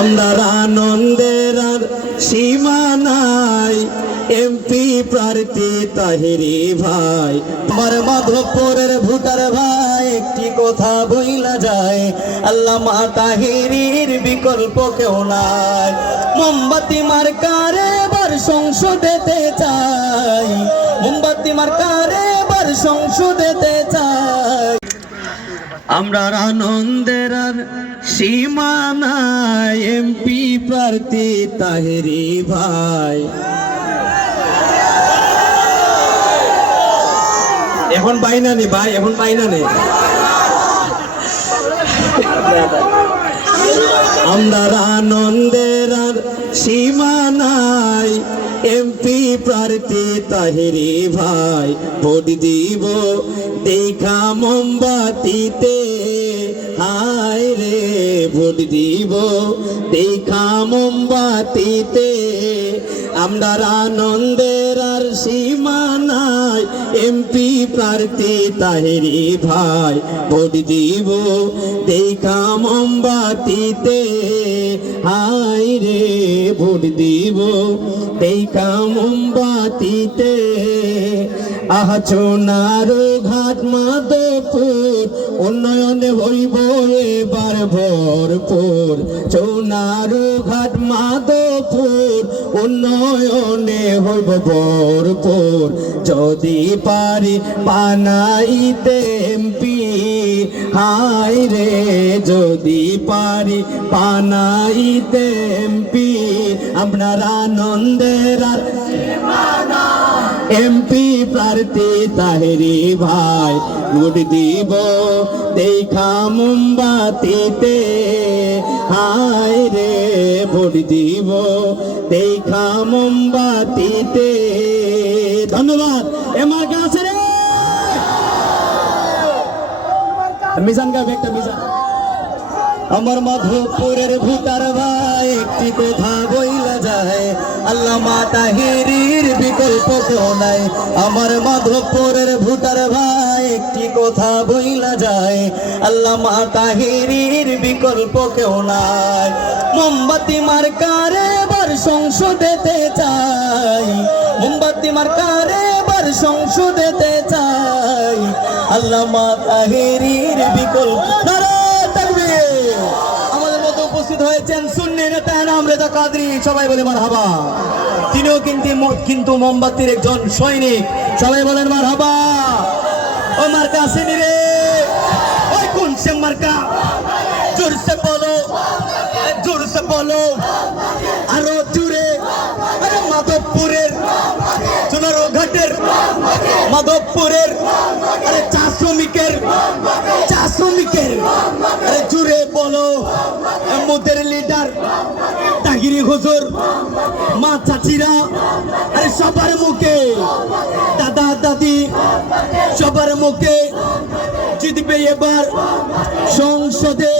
আমরা আনন্দের আর সীমা নাই, এমপি প্রার্থী তাহেরি ভাই। আমার মাধবপুরের ভোটার ভাই একটি কথা বইলা যায়, আল্লামা তাহেরির বিকল্প কেউ নাই। মোমবাতি মার্কারে এবার সংসদেতে চাই, মোমবাতি মার্কারে এবার সংসদেতে চাই। আমরা আনন্দের আর সীমা নাই, এমপি প্রার্থী তাহেরি ভাই। এখন বাইনা নেই ভাই, এখন বাইনা নেই। আমরা আনন্দের আর সীমা নাই, এমপি প্রার্থী তাহেরি ভাই। ভোট দিব দেখা মোমবাতিতে, হায় রে ভোট দিব দেখা মোমবাতিতে। আমরা আনন্দের আর সীমা নাই, এমপি প্রার্থী তাহেরি ভাই। ভোট দিব দেখা মোমবাতিতে, হায় রে ভোট দিব দেখা মোমবাতিতে। সোনার ঘাট মাধবপুর উন্নয়নে হইব এবার ভরপুর। সোনার ঘাট মাধবপুর উন্নয়নে হইব ভরপুর। যদি পারি বানাইতে এমপি, হায় রে যদি পারি বানাইতে এমপি। আপনার আনন্দের আর এমপি প্রার্থী তাহেরি ভাই। ভোট দিব দেখা মোমবাতিতে, হায় রে ভোট দিব দেখা মোমবাতিতে। ধন্যবাদ। এমার কাছে রে মিজান গাবে একটা মিজান। আমার মাধবপুরের ভোটার ভাই একটি কথা বইলা যায়, আল্লামা তাহেরির বিকল্প কেউ নাই। আমার মাধবপুরের ভোটার ভাই একটি কথা বইলা যায়, আল্লামা তাহেরির বিকল্প কেউ নাই। মোমবাতি মার্কারে এবার সংসদেতে চাই, মোমবাতি মার্কারে এবার সংসদেতে চাই। আল্লামা তাহেরির বিকল্প। আমাদের মতো উপস্থিত হয়েছেন সুন্নি নেতা এনাম রেজা কাদরি, সবাই বলে মারহাবা। তিনিও কিন্তু মোমবাতির একজন সৈনিক, সবাই বলেন মারহাবা। ও মার্কা আসেনি রে, ওই কোন সে মার্কা? জোরসে বলো, জোরসে বলো, আরো জুড়ে। আরে মাধবপুরের সোনারো ঘাটের মাধবপুরের, আরে চা শ্রমিকের, চা শ্রমিকের, আরে জুড়ে বলো। মোদের লিডার তাহিরি হুজুর, মা চাচিরা, আরে সবার মুখে, দাদা দাদি সবার মুখে জিতবে এবার সংসদে